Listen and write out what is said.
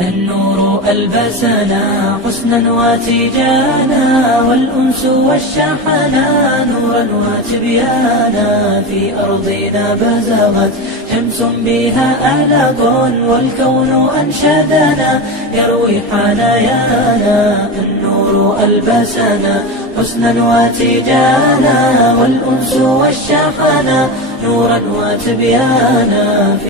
النور ألبسنا حسنا وتيجانا، والأنس والشحنا نورا وتبيانا. في أرضنا بزغت شمس بها أعلاق، والكون أنشدنا يروي حنايانا. النور ألبسنا حسنا وتيجانا، والأنس والشحنا نورا وتبيانا.